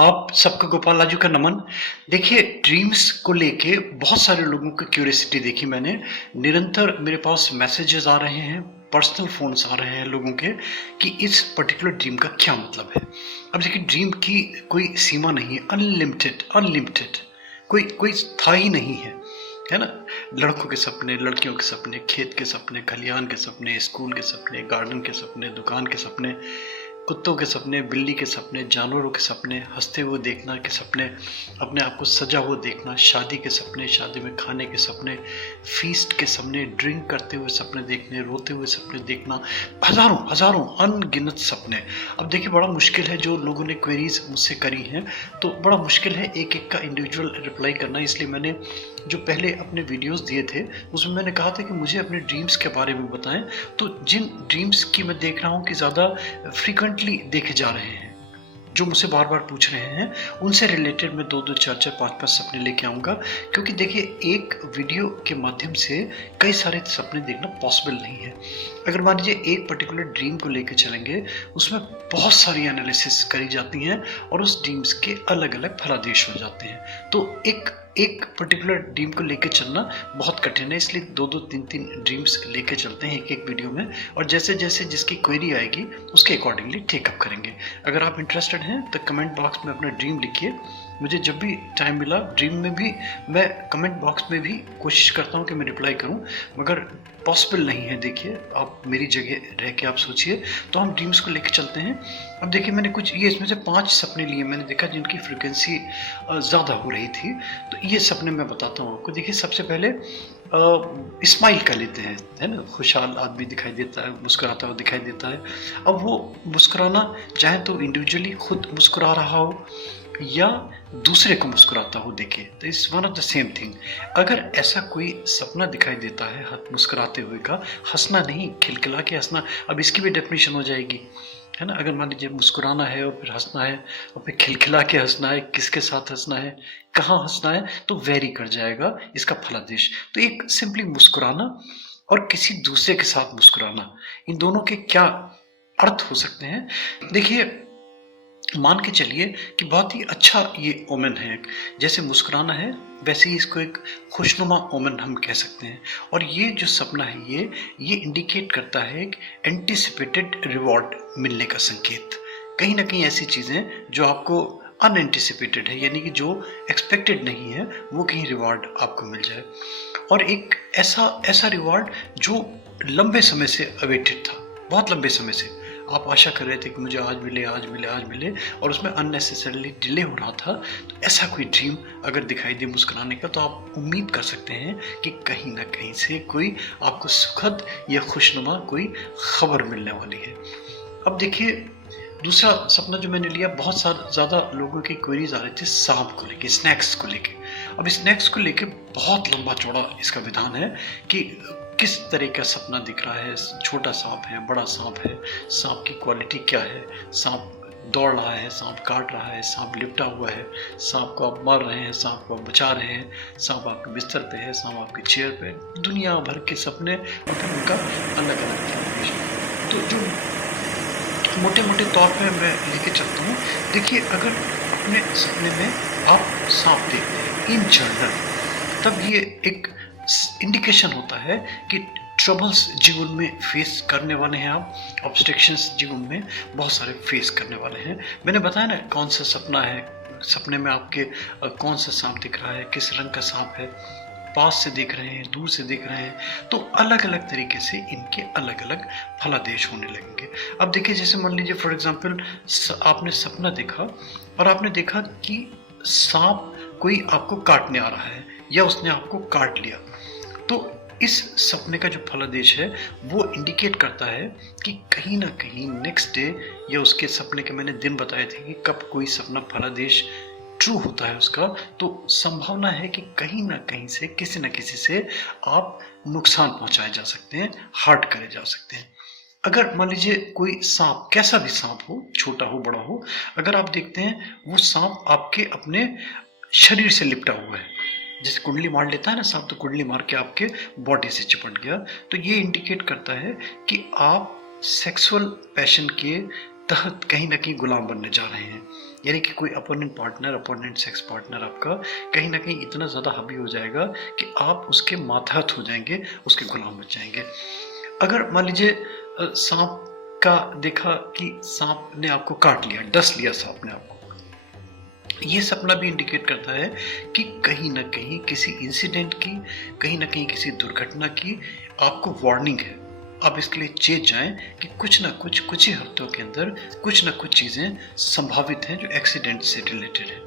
आप सबको गोपाल राजू का नमन। देखिए, ड्रीम्स को लेके बहुत सारे लोगों की क्यूरियोसिटी देखी मैंने। निरंतर मेरे पास मैसेजेस आ रहे हैं, पर्सनल फ़ोन्स आ रहे हैं लोगों के कि इस पर्टिकुलर ड्रीम का क्या मतलब है। अब देखिए, ड्रीम की कोई सीमा नहीं है, अनलिमिटेड अनलिमिटेड, कोई कोई था ही नहीं है ना? लड़कों के सपने, लड़कियों के सपने, खेत के सपने, खलिहान के सपने, स्कूल के सपने, गार्डन के सपने, दुकान के सपने, कुत्तों के सपने, बिल्ली के सपने, जानवरों के सपने, हँसते हुए देखना के सपने, अपने आप को सजा हुआ देखना, शादी के सपने, शादी में खाने के सपने, फ़ीस्ट के सपने, ड्रिंक करते हुए सपने देखने, रोते हुए सपने देखना, हज़ारों हज़ारों अनगिनत सपने। अब देखिए, बड़ा मुश्किल है, जो लोगों ने क्वेरीज़ मुझसे करी हैं, तो बड़ा मुश्किल है एक-एक का इंडिविजुअल रिप्लाई करना। इसलिए मैंने जो पहले अपने वीडियोज़ दिए थे, उसमें मैंने कहा था कि मुझे अपने ड्रीम्स के बारे में बताएँ। तो जिन ड्रीम्स की मैं देख रहा हूँ कि ज़्यादा फ्रीक्वेंटली देखे जा रहे हैं, जो मुझसे बार-बार पूछ रहे हैं, उनसे रिलेटेड मैं 2-2, 4-4, 5-5 सपने लेके आऊँगा। क्योंकि देखिए, एक वीडियो के माध्यम से कई सारे सपने देखना पॉसिबल नहीं है। अगर मान लीजिए एक पर्टिकुलर ड्रीम को लेके चलेंगे, उसमें बहुत सारी एनालिसिस करी जाती हैं और उस ड्रीम्स के अलग-अलग फलादेश हो जाते हैं। तो एक एक पर्टिकुलर ड्रीम को लेके चलना बहुत कठिन है, इसलिए 2-2, 3-3 ड्रीम्स लेके चलते हैं एक-एक वीडियो में, और जैसे-जैसे जिसकी क्वेरी आएगी, उसके अकॉर्डिंगली टेक अप करेंगे। अगर आप इंटरेस्टेड हैं तो कमेंट बॉक्स में अपना ड्रीम लिखिए। मुझे जब भी टाइम मिला, ड्रीम में भी मैं कमेंट बॉक्स में भी कोशिश करता हूँ कि मैं रिप्लाई करूँ, मगर पॉसिबल नहीं है। देखिए, आप मेरी जगह रह के आप सोचिए, तो हम ड्रीम्स को लेके चलते हैं। अब देखिए, मैंने कुछ ये इसमें से 5 सपने लिए मैंने देखा जिनकी फ्रीक्वेंसी ज़्यादा हो रही थी, तो ये सपने मैं बताता हूँ आपको। देखिए, सबसे पहले स्माइल कर लेते हैं, है ना? खुशहाल आदमी दिखाई देता है, मुस्कुराता हुआ दिखाई देता है। अब वो मुस्कुराना चाहे तो इंडिविजुअली खुद मुस्कुरा रहा हो या दूसरे को मुस्कुराता हो देखे, तो it's one of the same thing. अगर ऐसा कोई सपना दिखाई देता है मुस्कुराते हुए का, हंसना नहीं, खिलखिला के हंसना, अब इसकी भी डेफिनेशन हो जाएगी, है ना? अगर मान लीजिए मुस्कुराना है और फिर हंसना है और फिर खिलखिला के हंसना है, किसके साथ हंसना है, कहाँ हंसना है, तो वेरी कर जाएगा इसका फलादेश। तो एक सिंपली मुस्कुराना और किसी दूसरे के साथ मुस्कुराना, इन दोनों के क्या अर्थ हो सकते हैं? देखिए, मान के चलिए कि बहुत ही अच्छा ये ओमेन है। जैसे मुस्कुराना है, वैसे ही इसको एक खुशनुमा ओमेन हम कह सकते हैं। और ये जो सपना है, ये इंडिकेट करता है एक एंटिसिपेटेड रिवॉर्ड मिलने का संकेत। कहीं ना कहीं ऐसी चीज़ें जो आपको अनएंटिसिपेटेड है, यानी कि जो एक्सपेक्टेड नहीं है, वो कहीं रिवॉर्ड आपको मिल जाए। और एक ऐसा ऐसा रिवॉर्ड जो लंबे समय से अवेटेड था, बहुत लंबे समय से आप आशा कर रहे थे कि मुझे आज मिले, आज मिले, आज मिले, और उसमें अननेसेसरीली डिले हो रहा था। तो ऐसा कोई ड्रीम अगर दिखाई दे मुस्कुराने का, तो आप उम्मीद कर सकते हैं कि कहीं ना कहीं से कोई आपको सुखद या खुशनुमा कोई खबर मिलने वाली है। अब देखिए, दूसरा सपना जो मैंने लिया, बहुत ज़्यादा लोगों की क्वेरीज आ रही थी सांप को लेके, स्नैक्स को लेके। अब स्नैक्स को लेके बहुत लंबा चौड़ा इसका विधान है कि किस तरह का सपना दिख रहा है, छोटा सांप है, बड़ा सांप है, सांप की क्वालिटी क्या है, सांप दौड़ रहा है, सांप काट रहा है, सांप लिपटा हुआ है, सांप को आप मार रहे हैं, सांप को आप बचा रहे हैं, सांप आपके बिस्तर पे है, सांप आपकी चेयर पे, दुनिया भर के सपने और फिर उनका अलग अलग। तो जो मोटे मोटे तौर पे मैं लेके चलता हूँ, देखिए, अगर अपने सपने में आप सांप देखते हैं इन जनरल, तब ये एक इंडिकेशन होता है कि ट्रबल्स जीवन में फेस करने वाले हैं आप, ऑब्स्ट्रक्शंस जीवन में बहुत सारे फेस करने वाले हैं। मैंने बताया ना कौन सा सपना है, सपने में आपके कौन सा सांप दिख रहा है, किस रंग का सांप है, पास से देख रहे हैं, दूर से देख रहे हैं, तो अलग अलग तरीके से इनके अलग अलग फलादेश होने लगेंगे। अब देखिए, जैसे मान लीजिए फॉर एग्जांपल आपने सपना देखा और आपने देखा कि सांप कोई आपको काटने आ रहा है या उसने आपको काट लिया, तो इस सपने का जो फलादेश है वो इंडिकेट करता है कि कहीं ना कहीं नेक्स्ट डे, या उसके सपने के मैंने दिन बताए थे कि कब कोई सपना फलादेश ट्रू होता है उसका, तो संभावना है कि कहीं ना कहीं से किसी न किसी से आप नुकसान पहुंचाए जा सकते हैं, हर्ट करे जा सकते हैं। अगर मान लीजिए कोई सांप, कैसा भी सांप हो, छोटा हो बड़ा हो, अगर आप देखते हैं वो सांप आपके अपने शरीर से लिपटा हुआ है, जैसे कुंडली मार लेता है ना सांप, तो कुंडली मार के आपके बॉडी से चिपट गया, तो ये इंडिकेट करता है कि आप सेक्सुअल पैशन के तहत कहीं ना कहीं गुलाम बनने जा रहे हैं। यानी कि कोई opponent partner, opponent sex partner आपका कहीं ना कहीं इतना ज़्यादा हावी हो जाएगा कि आप उसके मातहत हो जाएंगे, उसके गुलाम बन जाएंगे। अगर मान लीजिए सांप का देखा कि सांप ने आपको काट लिया, डस लिया सांप ने आपको, ये सपना भी इंडिकेट करता है कि कहीं ना कहीं किसी इंसिडेंट की, कहीं ना कहीं किसी दुर्घटना की आपको वार्निंग है। आप इसके लिए चेत जाएं कि कुछ ना कुछ ही हफ्तों के अंदर कुछ ना कुछ चीज़ें संभावित हैं जो एक्सीडेंट से रिलेटेड है।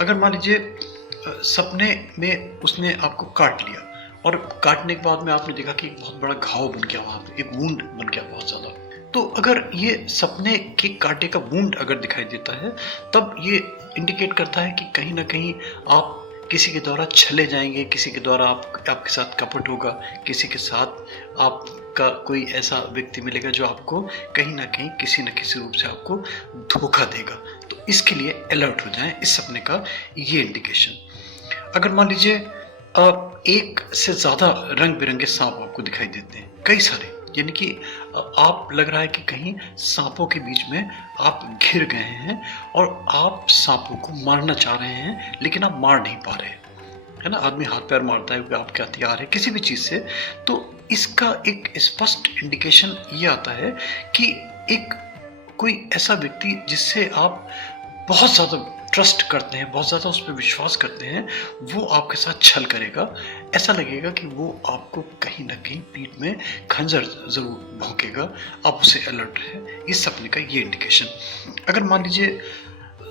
अगर मान लीजिए सपने में उसने आपको काट लिया और काटने के बाद में आपने देखा कि एक बहुत बड़ा घाव बन गया, वहाँ पे एक वुंड बन गया बहुत ज़्यादा, तो अगर ये सपने के कांटे का वुंड अगर दिखाई देता है, तब ये इंडिकेट करता है कि कहीं ना कहीं आप किसी के द्वारा छले जाएंगे, किसी के द्वारा आपके साथ कपट होगा, किसी के साथ आपका कोई ऐसा व्यक्ति मिलेगा जो आपको कहीं ना कहीं किसी न किसी रूप से आपको धोखा देगा। तो इसके लिए अलर्ट हो जाएं, इस सपने का ये इंडिकेशन। अगर मान लीजिए एक से ज़्यादा रंग बिरंगे सांप आपको दिखाई देते हैं, कई सारे, यानी कि आप लग रहा है कि कहीं सांपों के बीच में आप घिर गए हैं और आप सांपों को मारना चाह रहे हैं लेकिन आप मार नहीं पा रहे, है ना। आदमी हाथ पैर मारता है, आपके हथियार है किसी भी चीज़ से, तो इसका एक स्पष्ट इंडिकेशन ये आता है कि एक कोई ऐसा व्यक्ति जिससे आप बहुत ज़्यादा ट्रस्ट करते हैं, बहुत ज़्यादा उस पर विश्वास करते हैं, वो आपके साथ छल करेगा। ऐसा लगेगा कि वो आपको कहीं ना कहीं पीठ में खंजर ज़रूर भोंकेगा, आप उससे अलर्ट है, इस सपने का ये इंडिकेशन। अगर मान लीजिए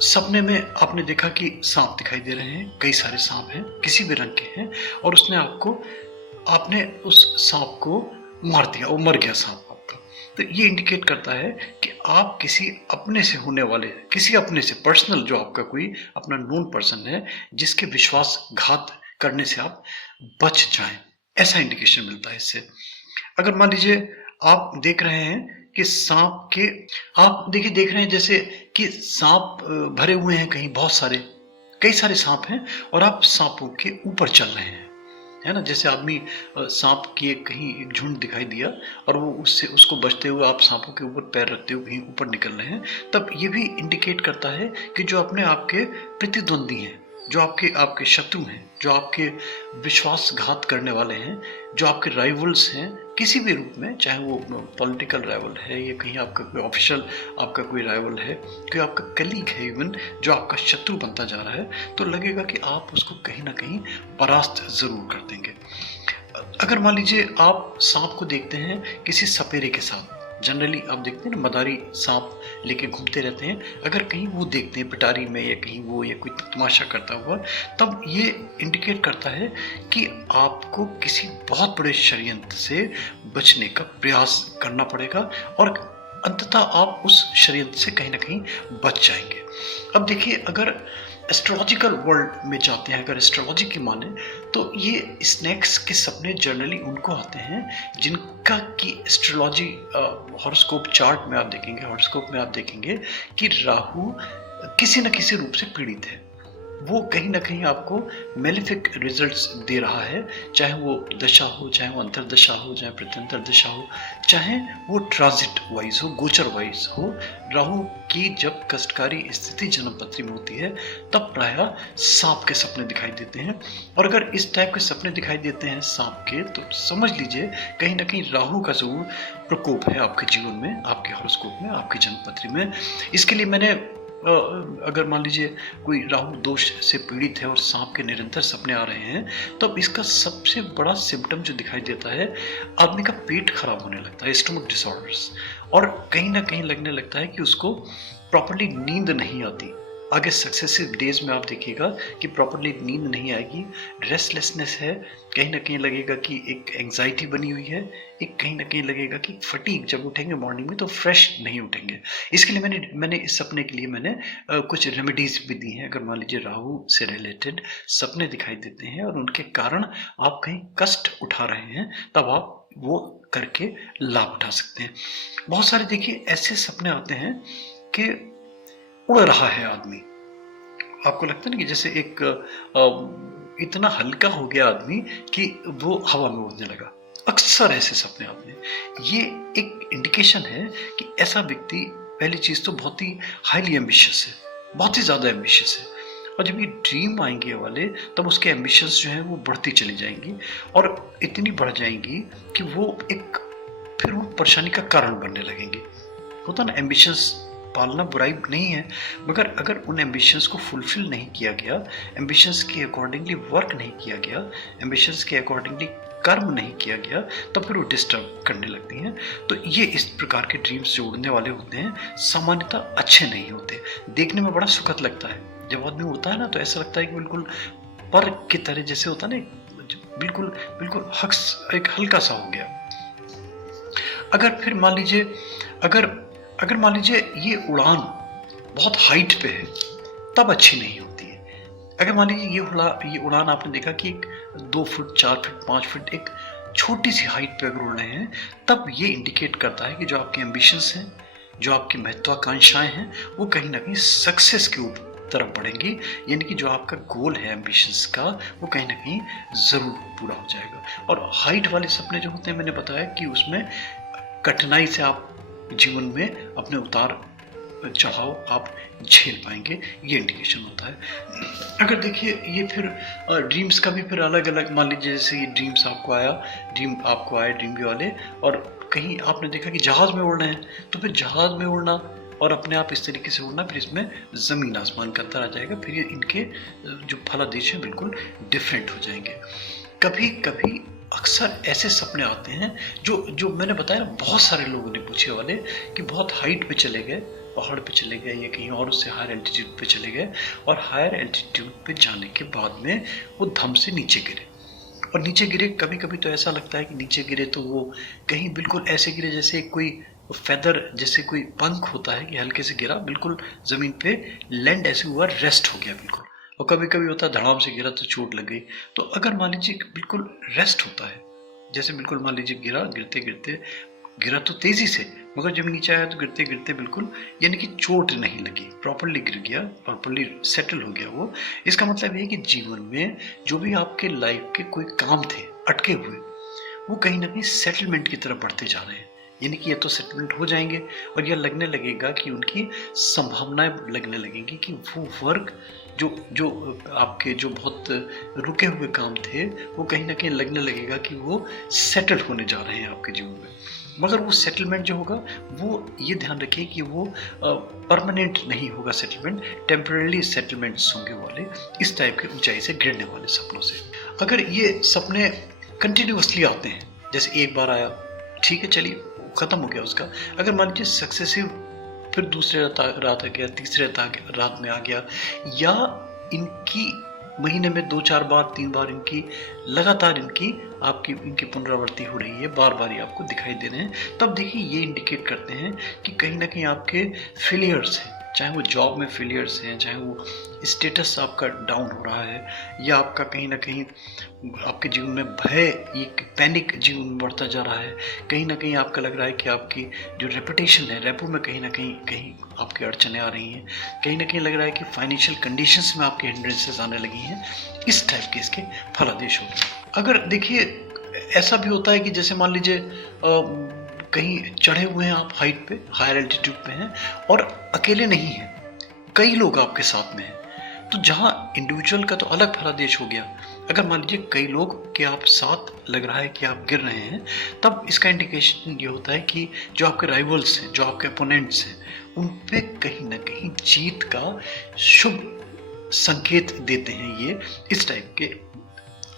सपने में आपने देखा कि सांप दिखाई दे रहे हैं, कई सारे सांप हैं, किसी भी रंग के हैं, और उसने आपने उस सांप को मार दिया, वो मर गया सांप आपका, तो ये इंडिकेट करता है कि आप किसी अपने से होने वाले, किसी अपने से पर्सनल, जो आपका कोई अपना नोन पर्सन है, जिसके विश्वासघात करने से आप बच जाएं, ऐसा इंडिकेशन मिलता है इससे। अगर मान लीजिए आप देख रहे हैं कि सांप के, आप देखिए देख रहे हैं जैसे कि सांप भरे हुए हैं कहीं, बहुत सारे, कई सारे सांप हैं और आप सांपों के ऊपर चल रहे हैं, है ना। जैसे आदमी सांप की कहीं एक झुंड दिखाई दिया और वो उसको बचते हुए आप सांपों के ऊपर पैर रखते हुए कहीं ऊपर निकल रहे हैं, तब ये भी इंडिकेट करता है कि जो अपने आपके प्रतिद्वंदी हैं, जो आपके शत्रु हैं, जो आपके विश्वासघात करने वाले हैं, जो आपके राइवल्स हैं किसी भी रूप में, चाहे वो पॉलिटिकल राइवल है या कहीं आपका कोई ऑफिशियल आपका कोई राइवल है, कोई आपका कलीग है इवन, जो आपका शत्रु बनता जा रहा है, तो लगेगा कि आप उसको कहीं ना कहीं परास्त जरूर कर देंगे। अगर मान लीजिए आप सांप को देखते हैं किसी सपेरे के साथ, जनरली आप देखते हैं ना मदारी सांप लेके घूमते रहते हैं, अगर कहीं वो देखते हैं पिटारी में या कहीं वो या कोई तमाशा करता हुआ, तब ये इंडिकेट करता है कि आपको किसी बहुत बड़े षड्यंत्र से बचने का प्रयास करना पड़ेगा और अंततः आप उस षड्यंत्र से कहीं ना कहीं बच जाएंगे। अब देखिए, अगर एस्ट्रोलॉजिकल वर्ल्ड में जाते हैं, अगर एस्ट्रोलॉजी की माने, तो ये स्नेक्स के सपने जनरली उनको आते हैं जिनका कि एस्ट्रोलॉजी हॉरोस्कोप चार्ट में आप देखेंगे, हॉरोस्कोप में आप देखेंगे कि राहु किसी न किसी रूप से पीड़ित है, वो कहीं ना कहीं आपको मेलिफिक रिजल्ट्स दे रहा है, चाहे वो दशा हो, चाहे वो अंतरदशा हो, चाहे प्रत्यंतर दशा हो, चाहे वो ट्रांजिट वाइज हो, गोचर वाइज हो। राहु की जब कष्टकारी स्थिति जन्मपत्री में होती है, तब प्रायः सांप के सपने दिखाई देते हैं, और अगर इस टाइप के सपने दिखाई देते हैं सांप के, तो समझ लीजिए कहीं ना कहीं राहु का जरूर प्रकोप है आपके जीवन में, आपके हॉरोस्कोप में, आपकी जन्मपत्री में। इसके लिए मैंने अगर मान लीजिए कोई राहु दोष से पीड़ित है और सांप के निरंतर सपने आ रहे हैं, तो अब इसका सबसे बड़ा सिम्टम जो दिखाई देता है, आदमी का पेट खराब होने लगता है, स्टमक डिसऑर्डर्स, और कहीं ना कहीं लगने लगता है कि उसको प्रॉपर्ली नींद नहीं आती। आगे सक्सेसिव डेज में आप देखिएगा कि प्रॉपर्ली नींद नहीं आएगी, रेस्टलेसनेस है, कहीं ना कहीं लगेगा कि एक एंग्जाइटी बनी हुई है, एक कहीं ना कहीं लगेगा कि फटीग, जब उठेंगे मॉर्निंग में तो फ्रेश नहीं उठेंगे। इसके लिए मैंने इस सपने के लिए मैंने कुछ रेमेडीज भी दी हैं। अगर मान लीजिए राहु से रिलेटेड सपने दिखाई देते हैं और उनके कारण आप कहीं कष्ट उठा रहे हैं, तब आप वो करके लाभ उठा सकते हैं। बहुत सारे देखिए ऐसे सपने आते हैं कि उड़ रहा है आदमी, आपको लगता है ना कि जैसे एक इतना हल्का हो गया आदमी कि वो हवा में उड़ने लगा। अक्सर ऐसे सपने आते हैं, ये एक इंडिकेशन है कि ऐसा व्यक्ति पहली चीज़ तो बहुत ही हाईली एम्बिशियस है, बहुत ही ज़्यादा एम्बिशियस है। और जब ये ड्रीम आएंगे ये वाले, तब उसके एम्बिशंस जो हैं वो बढ़ती चली जाएंगी और इतनी बढ़ जाएंगी कि वो एक फिर वो परेशानी का कारण बनने लगेंगे। होता ना, एम्बिशंस पालना बुराई नहीं है, मगर अगर उन एम्बिशंस को फुलफिल नहीं किया गया, एम्बिशंस के अकॉर्डिंगली वर्क नहीं किया गया, एम्बिशंस के अकॉर्डिंगली कर्म नहीं किया गया, तब फिर वो डिस्टर्ब करने लगती हैं। तो ये इस प्रकार के ड्रीम्स जो उड़ने वाले होते हैं सामान्यतः अच्छे नहीं होते। देखने में बड़ा सुखद लगता है, जब आदमी उड़ता है ना तो ऐसा लगता है कि बिल्कुल पर की तरह, जैसे होता है ना, बिल्कुल बिल्कुल एक हल्का सा हो गया। अगर फिर मान लीजिए, अगर अगर मान लीजिए ये उड़ान बहुत हाइट पे है, तब अच्छी नहीं होती है। अगर मान लीजिए ये उड़ान आपने देखा कि 2 फुट 4 फुट 5 फुट एक छोटी सी हाइट पे अगर उड़ रहे हैं, तब ये इंडिकेट करता है कि जो आपके एम्बिशंस हैं, जो आपकी महत्वाकांक्षाएं हैं, वो कहीं ना कहीं सक्सेस की तरफ बढ़ेंगी। यानी कि जो आपका गोल है एम्बिशंस का, वो कहीं ना कहीं जरूर पूरा हो जाएगा। और हाइट वाले सपने जो होते हैं, मैंने बताया कि उसमें कठिनाई से आप जीवन में अपने उतार चढ़ाव आप झेल पाएंगे, ये इंडिकेशन होता है। अगर देखिए ये फिर ड्रीम्स का भी फिर अलग अलग, मान लीजिए जैसे ये ड्रीम्स आपको आया, ड्रीम वाले, और कहीं आपने देखा कि जहाज में उड़ रहे हैं, तो फिर जहाज में उड़ना और अपने आप इस तरीके से उड़ना, फिर इसमें ज़मीन आसमान का अंतर आ जाएगा। फिर ये इनके जो फलादेश हैं बिल्कुल डिफरेंट हो जाएंगे। कभी कभी अक्सर ऐसे सपने आते हैं जो मैंने बताया ना, बहुत सारे लोगों ने पूछे वाले कि बहुत हाइट पे चले गए, पहाड़ पे चले गए या कहीं और उससे हायर एल्टीट्यूड पे चले गए, और हायर एल्टीट्यूड पे जाने के बाद में वो धम से नीचे गिरे। और नीचे गिरे, कभी कभी तो ऐसा लगता है कि नीचे गिरे तो वो कहीं बिल्कुल ऐसे गिरे जैसे कोई फेदर, जैसे कोई पंख होता है कि हल्के से गिरा, बिल्कुल जमीन पे लैंड ऐसे हुआ, रेस्ट हो गया बिल्कुल। और कभी कभी होता है धड़ाम से गिरा तो चोट लग गई। तो अगर मान लीजिए बिल्कुल रेस्ट होता है, जैसे बिल्कुल मान लीजिए गिरा, गिरते गिरते गिरा तो तेजी से, मगर जब नीचे आया तो गिरते गिरते बिल्कुल, यानी कि चोट नहीं लगी, प्रॉपरली गिर गया, प्रॉपरली सेटल हो गया वो। इसका मतलब ये कि जीवन में जो भी आपके लाइफ के कोई काम थे अटके हुए, वो कहीं ना कहीं सेटलमेंट की तरफ बढ़ते जा रहे हैं। यानी कि ये तो सेटलमेंट हो जाएंगे, और यह लगने लगेगा कि उनकी संभावनाएं लगने लगेंगी कि वो वर्क जो जो आपके जो बहुत रुके हुए काम थे, वो कहीं ना कहीं लगने लगेगा कि वो सेटल होने जा रहे हैं आपके जीवन में। मगर वो सेटलमेंट जो होगा, वो ये ध्यान रखिए कि वो परमानेंट नहीं होगा सेटलमेंट, टेम्पररी सेटलमेंट्स होंगे वाले, इस टाइप के ऊंचाई से गिरने वाले सपनों से। अगर ये सपने कंटिन्यूसली आते हैं, जैसे एक बार आया, ठीक है चलिए खत्म हो गया उसका। अगर मान लीजिए सक्सेसिव, फिर दूसरे रात आ गया, तीसरे रात में आ गया, या इनकी महीने में 2-4 बार 3 बार इनकी लगातार इनकी पुनरावृत्ति हो रही है, बार बार ये आपको दिखाई दे रहे हैं, तब देखिए ये इंडिकेट करते हैं कि कहीं ना कहीं आपके फेलियर्स हैं, चाहे वो जॉब में फेलियर्स हैं, चाहे वो स्टेटस आपका डाउन हो रहा है, या आपका कहीं ना कहीं आपके जीवन में भय, एक पैनिक जीवन में बढ़ता जा रहा है, कहीं ना कहीं आपका लग रहा है कि आपकी जो रेपुटेशन है, रेपो में कहीं ना कहीं आपकी अड़चनें आ रही हैं, कहीं ना कहीं लग रहा है कि फाइनेंशियल कंडीशंस में आपके हिंड्रेंसेस आने लगी हैं, इस टाइप के इसके फलादेश होंगे। अगर देखिए ऐसा भी होता है कि जैसे मान लीजिए कहीं चढ़े हुए हैं आप हाइट पे, हायर एल्टीट्यूड पे हैं, और अकेले नहीं हैं, कई लोग आपके साथ में हैं, तो जहाँ इंडिविजुअल का तो अलग फलादेश हो गया। अगर मान लीजिए कई लोग के आप साथ लग रहा है कि आप गिर रहे हैं, तब इसका इंडिकेशन ये होता है कि जो आपके राइवल्स हैं, जो आपके अपोनेंट्स हैं, उन पे कहीं ना कहीं जीत का शुभ संकेत देते हैं ये, इस टाइप के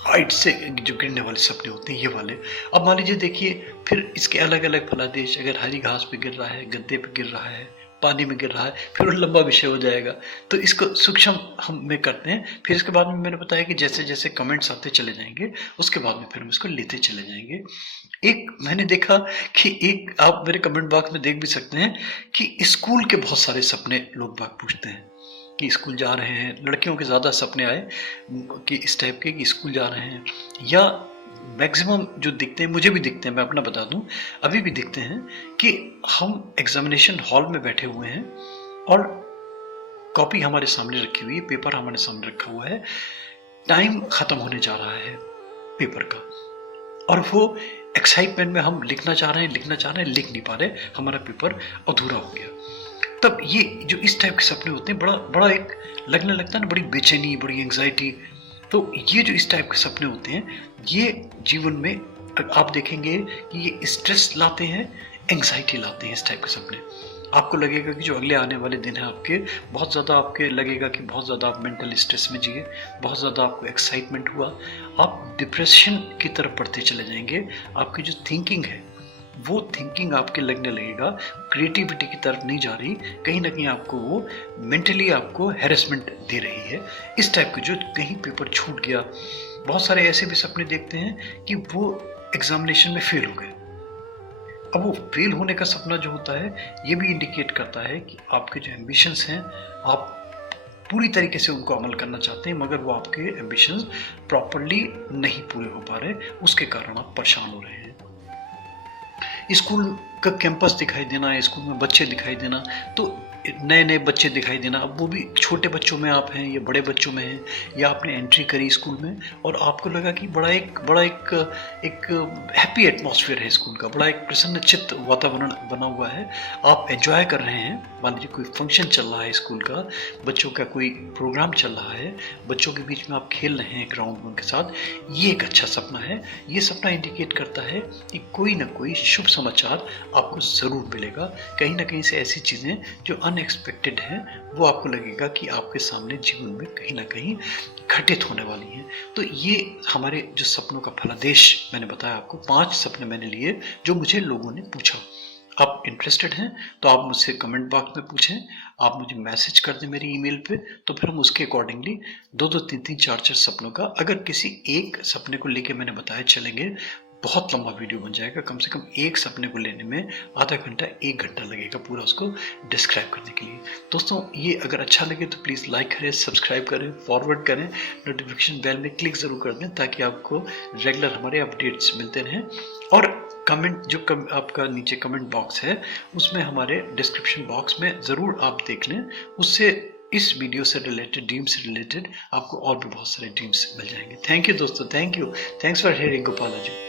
हाइट से जो गिरने वाले सपने होते हैं ये वाले। अब मान लीजिए देखिए फिर इसके अलग अलग फलादेश, अगर हरी घास पे गिर रहा है, गद्दे पे गिर रहा है, पानी में गिर रहा है, फिर वो लंबा विषय हो जाएगा। तो इसको सूक्ष्म हम में करते हैं, फिर इसके बाद में मैंने बताया कि जैसे जैसे कमेंट्स आते चले जाएंगे, उसके बाद में फिर हम इसको लेते चले जाएंगे। एक मैंने देखा कि एक, आप मेरे कमेंट बॉक्स में देख भी सकते हैं कि स्कूल के बहुत सारे सपने लोग बाग पूछते हैं कि स्कूल जा रहे हैं, लड़कियों के ज़्यादा सपने आए कि इस टाइप के कि स्कूल जा रहे हैं, या मैक्सिमम जो दिखते हैं, मुझे भी दिखते हैं, मैं अपना बता दूं, अभी भी दिखते हैं कि हम एग्जामिनेशन हॉल में बैठे हुए हैं और कॉपी हमारे सामने रखी हुई है, पेपर हमारे सामने रखा हुआ है, टाइम खत्म होने जा रहा है पेपर का, और वो एक्साइटमेंट में हम लिखना चाह रहे हैं, लिख नहीं पा रहे, हमारा पेपर अधूरा हो गया। तब ये जो इस टाइप के सपने होते हैं, बड़ा बड़ा एक लगने लगता है ना, बड़ी बेचैनी, बड़ी एंग्जाइटी। तो ये जो इस टाइप के सपने होते हैं, ये जीवन में आप देखेंगे कि ये स्ट्रेस लाते हैं, एंग्जाइटी लाते हैं इस टाइप के सपने। आपको लगेगा कि जो अगले आने वाले दिन हैं आपके, बहुत ज़्यादा आपके लगेगा कि बहुत ज़्यादा आप मेंटल स्ट्रेस में जिए, बहुत ज़्यादा आपको एक्साइटमेंट हुआ, आप डिप्रेशन की तरफ बढ़ते चले जाएंगे। आपकी जो थिंकिंग है, वो थिंकिंग आपके लगने लगेगा क्रिएटिविटी की तरफ नहीं जा रही, कहीं ना कहीं आपको वो मेंटली आपको हैरेसमेंट दे रही है। इस टाइप के जो कहीं पेपर छूट गया, बहुत सारे ऐसे भी सपने देखते हैं कि वो एग्जामिनेशन में फेल हो गए। अब वो फेल होने का सपना जो होता है, ये भी इंडिकेट करता है कि आपके जो एम्बिशंस हैं, आप पूरी तरीके से उनको अमल करना चाहते हैं, मगर वो आपके एम्बिशंस प्रॉपरली नहीं पूरे हो पा रहे, उसके कारण आप परेशान हो रहे हैं। स्कूल का कैंपस दिखाई देना, स्कूल में बच्चे दिखाई देना, तो नए नए बच्चे दिखाई देना, अब वो भी छोटे बच्चों में आप हैं या बड़े बच्चों में हैं, या आपने एंट्री करी स्कूल में और आपको लगा कि बड़ा एक हैप्पी एटमॉस्फेयर है स्कूल का, बड़ा एक प्रसन्नचित्त वातावरण बना हुआ है, आप एंजॉय कर रहे हैं। मान लीजिए कोई फंक्शन चल रहा है स्कूल का, बच्चों का कोई प्रोग्राम चल रहा है, बच्चों के बीच में आप खेल रहे हैं ग्राउंड में उनके साथ, ये एक अच्छा सपना है। ये सपना इंडिकेट करता है कि कोई ना कोई शुभ समाचार आपको ज़रूर मिलेगा। कहीं ना कहीं से ऐसी चीज़ें जो अनएक्सपेक्टेड हैं, वो आपको लगेगा कि आपके सामने जीवन में कहीं ना कहीं घटित होने वाली हैं। तो ये हमारे जो सपनों का फलादेश मैंने बताया आपको, 5 सपने मैंने लिए जो मुझे लोगों ने पूछा। आप इंटरेस्टेड हैं तो आप मुझसे कमेंट बॉक्स में पूछें, आप मुझे मैसेज कर दें मेरी ईमेल पे, तो फिर हम उसके अकॉर्डिंगली 2-2, 3-3, 4-4 सपनों का, अगर किसी एक सपने को लेके मैंने बताया चलेंगे, बहुत लंबा वीडियो बन जाएगा। कम से कम एक सपने को लेने में आधा घंटा 1 घंटा लगेगा पूरा उसको डिस्क्राइब करने के लिए। दोस्तों, ये अगर अच्छा लगे तो प्लीज़ लाइक करें, सब्सक्राइब करें, फॉरवर्ड करें, नोटिफिकेशन बेल में क्लिक ज़रूर कर दें ताकि आपको रेगुलर हमारे अपडेट्स मिलते रहें। और कमेंट जो आपका नीचे कमेंट बॉक्स है, उसमें हमारे डिस्क्रिप्शन बॉक्स में ज़रूर आप देख लें, उससे इस वीडियो से रिलेटेड, ड्रीम से रिलेटेड आपको और भी बहुत सारे ड्रीम्स मिल जाएंगे। थैंक यू दोस्तों, thank you, thanks for hearing Gopala ji.